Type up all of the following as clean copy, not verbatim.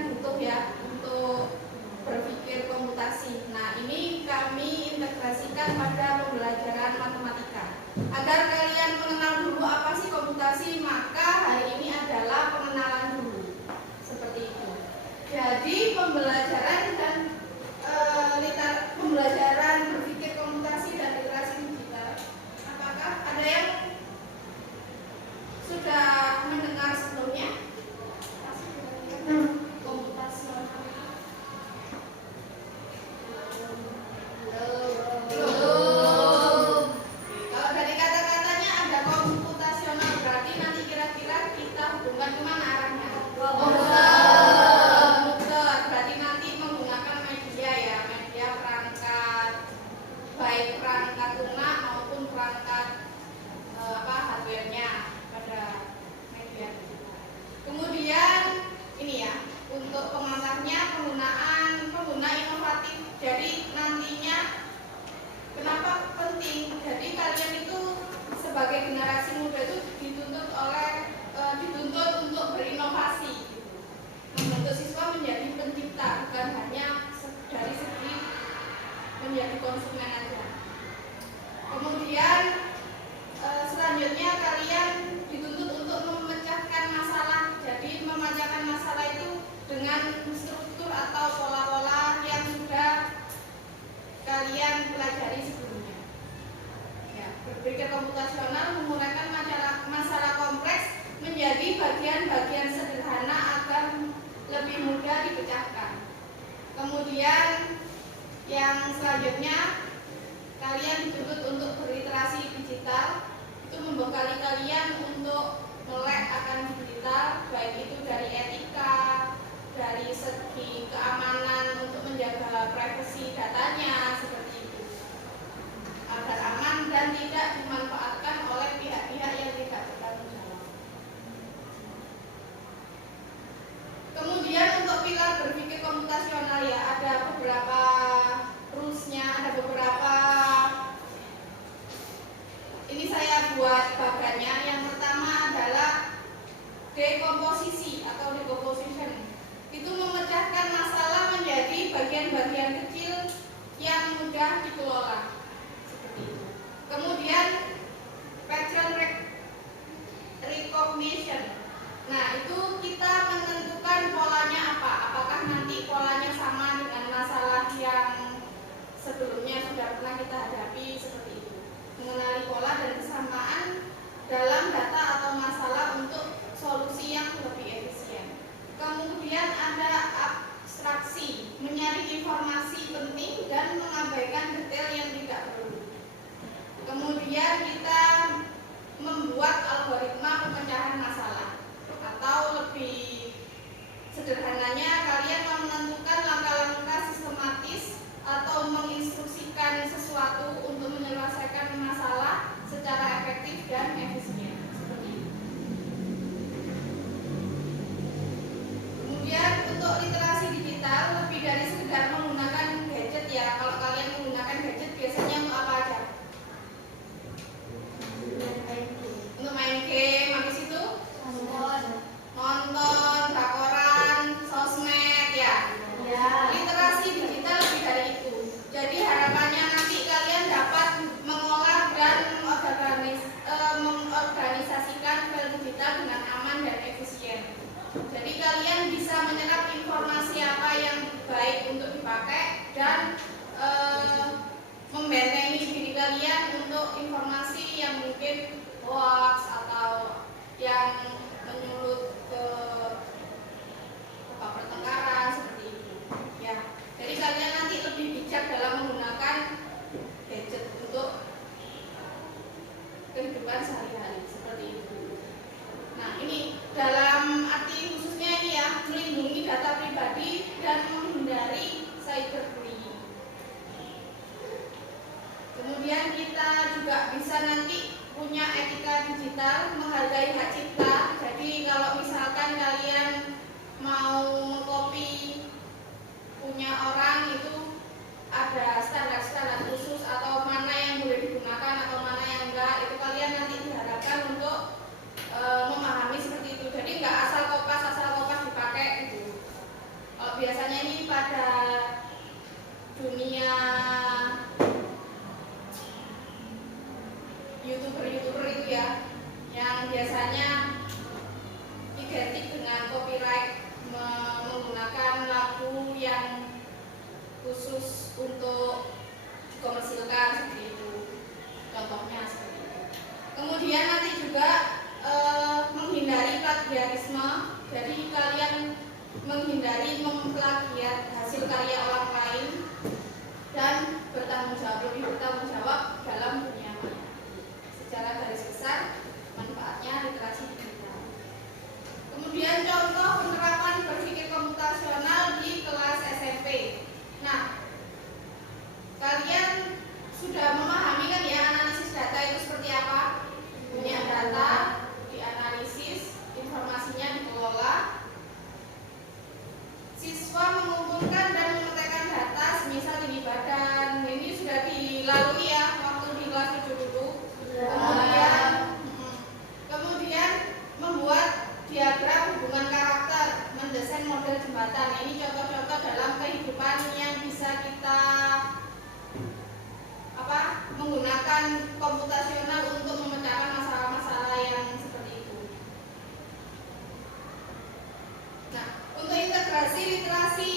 kan butuh ya untuk berpikir komputasi. Nah, ini kami integrasikan pada pembelajaran matematika. Agar kalian mengenal dulu apa sih komputasi, maka hari ini adalah pengenalan dulu. Seperti itu. Jadi pembelajaran dan pembelajaran berpikir komputasi dan literasi digital. Apakah ada yang sudah mendengar sebelumnya? Komputasi. Kalau dari kata-katanya ada komputasional, berarti nanti kira-kira kita hubungkan kemana arahnya? Komputer. Berarti nanti menggunakan media ya, media perangkat, baik perangkat lunak maupun perangkat hardware-nya pada media. Kemudian ini ya, untuk pengantarnya pengguna inovatif. Jadi nantinya kenapa penting? Jadi kalian itu sebagai generasi muda itu dituntut untuk berinovasi, membentuk siswa menjadi pencipta, bukan hanya dari segi menjadi konsumen aja. Kemudian selanjutnya kalian dituntut untuk memecahkan masalah. Jadi memecahkan masalah itu dengan struktur atau pola-pola yang sudah kalian pelajari sebelumnya. Ya, berpikir komputasional menggunakan masalah kompleks menjadi bagian-bagian sederhana agar lebih mudah dipecahkan. Kemudian yang selanjutnya kalian dituntut untuk berliterasi digital. Itu membekali kalian untuk melek akan digital, baik itu dari etika, dari segi keamanan untuk menjaga privasi datanya seperti itu, agar aman dan tidak dimanfaatkan oleh pihak-pihak yang tidak bertanggung jawab. Kemudian untuk pilar berpikir komputasional ya, ada beberapa rules-nya, ada beberapa. Ini saya buat bagannya. Yang pertama adalah dekomposisi atau decomposition. Itu memecahkan masalah menjadi bagian-bagian kecil yang mudah dikelola. Seperti itu. Kemudian pattern recognition. Nah, itu kita menentukan polanya apa. Apakah nanti polanya sama dengan masalah yang sebelumnya sudah pernah kita hadapi, seperti itu. Mengenali pola dan kesamaan dalam data atau masalah untuk solusi yang lebih efisien. Kemudian ada abstraksi, menyaring informasi penting dan mengabaikan detail yang tidak perlu. Kemudian kita membuat algoritma pemecahan masalah, atau lebih sederhananya kalian menentukan langkah-langkah sistematis atau menginstruksikan sesuatu untuk menyelesaikan masalah secara efektif dan efisien. Seperti itu. Kemudian untuk literasi digital, lebih dari sekedar menggunakan gadget ya. Kalau kalian menggunakan gadget biasanya untuk apa aja? Untuk main game, habis itu nonton, drakoran, sosmed ya. Literasi digital lebih dari itu. Jadi harapannya nanti kalian dapat mengolah dan mengorganisasikan file digital dengan aman dan efisien. Jadi kalian bisa menyerap informasi apa yang baik untuk dipakai dan membentengi diri kalian untuk informasi yang mungkin hoax atau yang menyulut ke pertengkaran seperti itu. Ya, jadi kalian nanti lebih bijak dalam menggunakan gadget untuk kehidupan sehari-hari seperti itu. Nah, ini dalam arti khususnya ini ya, melindungi data pribadi dan menghindari cyberbullying. Kemudian kita juga bisa nanti punya etika digital, menghargai hak cipta. Jadi kalau misalkan kalian mau mengcopy punya orang, itu ada standar-standar khusus atau mana yang boleh digunakan atau mana yang enggak. Itu kalian nanti diharapkan untuk memahami seperti itu. Jadi enggak asal kopas dipakai gitu. khusus untuk dikomersilkan seperti itu. Contohnya seperti itu. Kemudian nanti juga menghindari plagiarisme. Jadi kalian menghindari memplagiat hasil karya orang lain dan lebih bertanggung jawab dalam dunia maya. Secara garis besar manfaatnya literasi digital. Kemudian contoh penerapan berpikir komputasional di kelas SMP. Nah, kalian sudah memahami kan ya analisis data itu seperti apa? Punya data, dianalisis, informasinya dikelola. Siswa mengumpulkan dan memetakkan data semisal tinggi badan. Ini sudah dilalui ya waktu di kelas 7 dulu. Kemudian membuat diagram hubungan karakter, mendesain model jembatan. Ini contoh-contoh dalam kehidupan yang bisa kita menggunakan komputasional untuk memecahkan masalah-masalah yang seperti itu. Nah, untuk integrasi literasi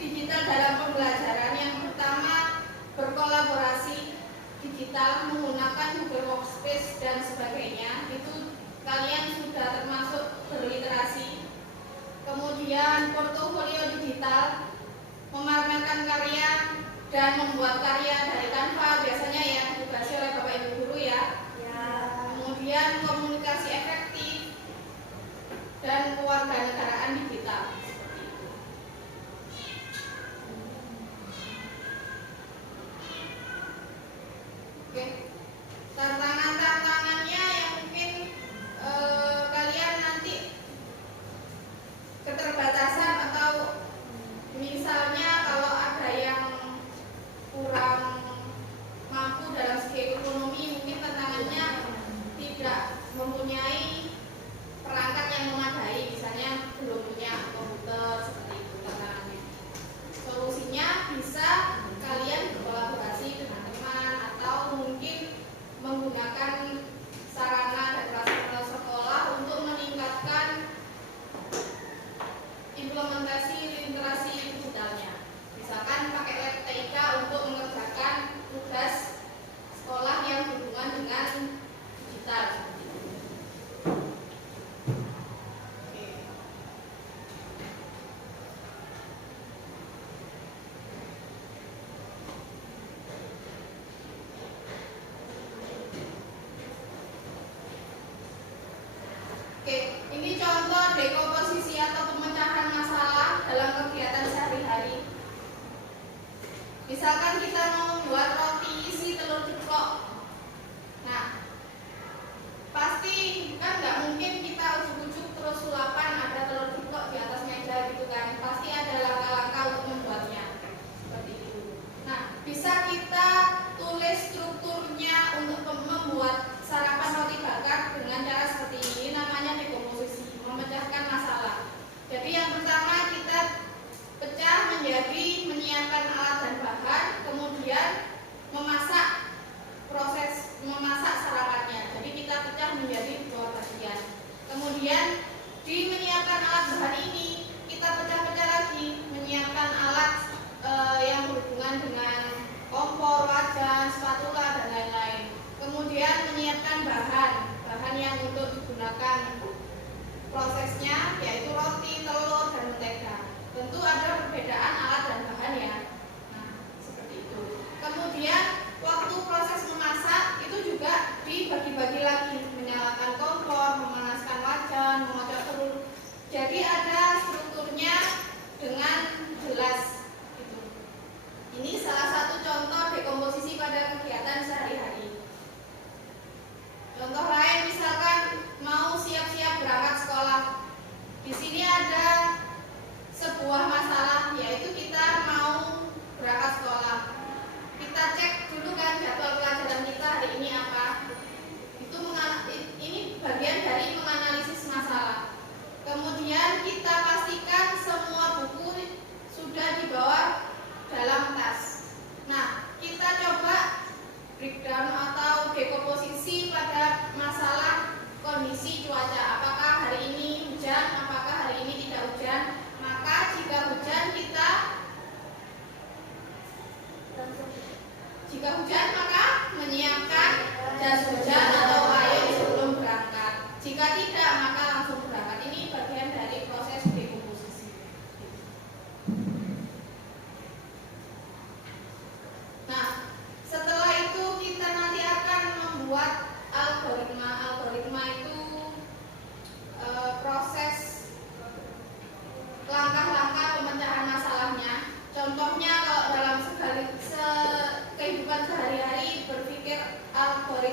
digital dalam pembelajaran, yang pertama berkolaborasi digital menggunakan Google Workspace dan sebagainya. Itu kalian sudah termasuk berliterasi. Kemudian portofolio digital, memamerkan karya dan membuat karya dari Canva biasanya ya ditugasi oleh Bapak Ibu guru ya. Kemudian komunikasi efektif dan kewarganegaraan digital. Oke, tantangan-tantangannya yang mungkin kalian nanti keterbatasan atau misalnya kalau ada yang kurang mampu dalam segi ekonomi, mungkin tantangannya tidak mempunyai perangkat yang memadai, misalnya belum punya komputer, seperti itu tantangannya. Solusinya bisa kalian berkolaborasi dengan teman atau mungkin menggunakan sarana dan prasarana sekolah untuk meningkatkan implementasi literasi digitalnya. Misalkan pakai lab TIK untuk mengerjakan tugas sekolah yang berhubungan dengan digital. Oke, ini contoh dekomposisi atau pemecahan masalah dalam kegiatan sehari-hari. Misalkan kita mau membuat roti isi telur ceplok. Nah, pasti kan nggak mungkin kita ujuk-ujuk terus sulapan ada telur ceplok di atas meja gitu kan. Pasti ada langkah-langkah untuk membuatnya. Seperti itu. Nah, bisa kita tulis strukturnya untuk membuat sarapan roti bakar dengan cara seperti ini, namanya dekomposisi, memecahkan masalah. Jadi yang pertama kita pecah menjadi menyiapkan alat dan bahan, kemudian proses memasak sarapannya. Jadi kita pecah menjadi dua bagian. Kemudian di menyiapkan alat bahan ini kita pecah-pecah lagi, menyiapkan alat yang berhubungan dengan kompor, wajan, spatula dan lain-lain. Kemudian menyiapkan bahan yang untuk digunakan prosesnya, yaitu roti, telur, dan mentega. Tentu ada perbedaan alat dan bahan ya. Nah, seperti itu. Kemudian waktu proses memasak itu juga dibagi-bagi lagi, menyalakan kompor, memanaskan wajan, mengocok telur. Jadi ada strukturnya dengan jelas. Gitu. Ini salah satu contoh dekomposisi pada kegiatan sehari-hari. Contoh lain misalkan mau siap-siap berangkat sekolah. Di sini ada sebuah masalah, yaitu kita mau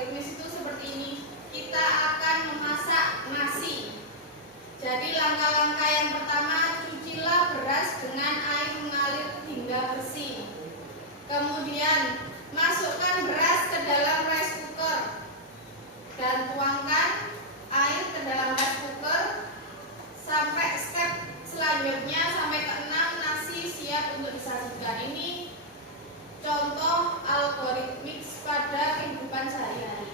algoritmis itu seperti ini. Kita akan memasak nasi. Jadi langkah-langkah yang pertama, cucilah beras dengan air mengalir hingga bersih. Kemudian masukkan beras ke dalam rice cooker dan tuangkan air ke dalam rice cooker sampai step selanjutnya, sampai ke-6 nasi siap untuk disajikan. Ini contoh algoritmik pada kehidupan sehari-hari.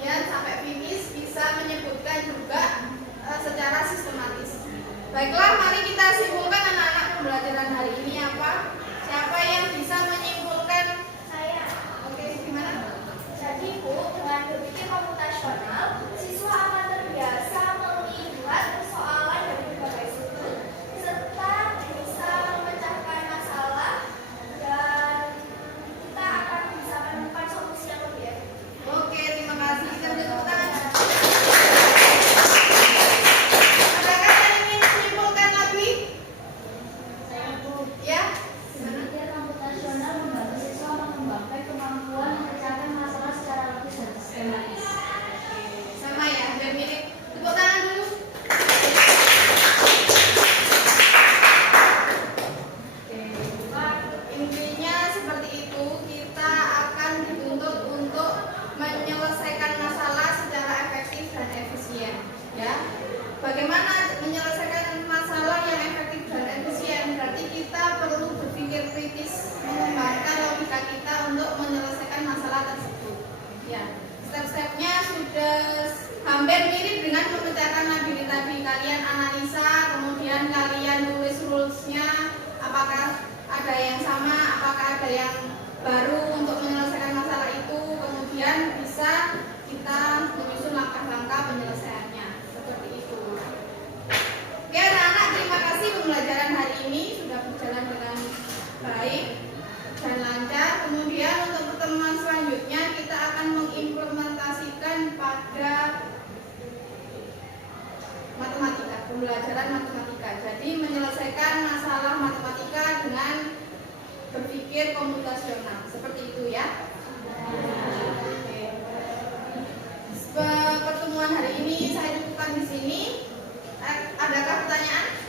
Kemudian sampai finish bisa menyebutkan juga secara sistematis. Baiklah, mari kita simpulkan anak-anak pembelajaran hari ini apa? Siapa yang bisa menyimpulkan? Saya. Oke, gimana? Jadi Bu, dengan berpikir komputasional, siswa akan terbiasa melihat persoalan dari berbagai sudut, serta bisa memecahkan masalah, dan kita akan bisa menemukan solusi yang lebih efektif. Oke, terima kasih. Kita beri tepuk tangan. Adakah yang ingin menyimpulkan lagi? Saya Bu, Ya? berpikir komputasional membantu siswa mengembangkan kemampuan memecahkan masalah secara logis dan sistematis. Sama ya, hampir mirip. Tepuk tangan dulu. Intinya seperti itu, kita akan dituntut untuk menyelesaikan masalah secara efektif dan efisien. Ya, bagaimana menyelesaikan masalah yang efektif dan efisien? Berarti kita perlu berpikir kritis, mengembangkan logika kita untuk menyelesaikan masalah tersebut. Ya, step-stepnya sudah hampir mirip dengan memecahkan labirin tadi. Kalian analisa, kemudian kalian tulis rules-nya, apakah ada yang sama, apakah ada yang baru untuk menyelesaikan masalah itu, kemudian bisa kita menyusun langkah-langkah penyelesaiannya, seperti itu. Oke anak-anak, terima kasih pembelajaran hari ini sudah berjalan dengan baik dan lancar. Kemudian untuk pertemuan selanjutnya kita akan mengimplementasikan pada matematika, pembelajaran matematika. Jadi menyelesaikan masalah matematika dengan berpikir komputasional, seperti itu ya. Oke. Pertemuan hari ini saya cukupkan di sini. Adakah pertanyaan?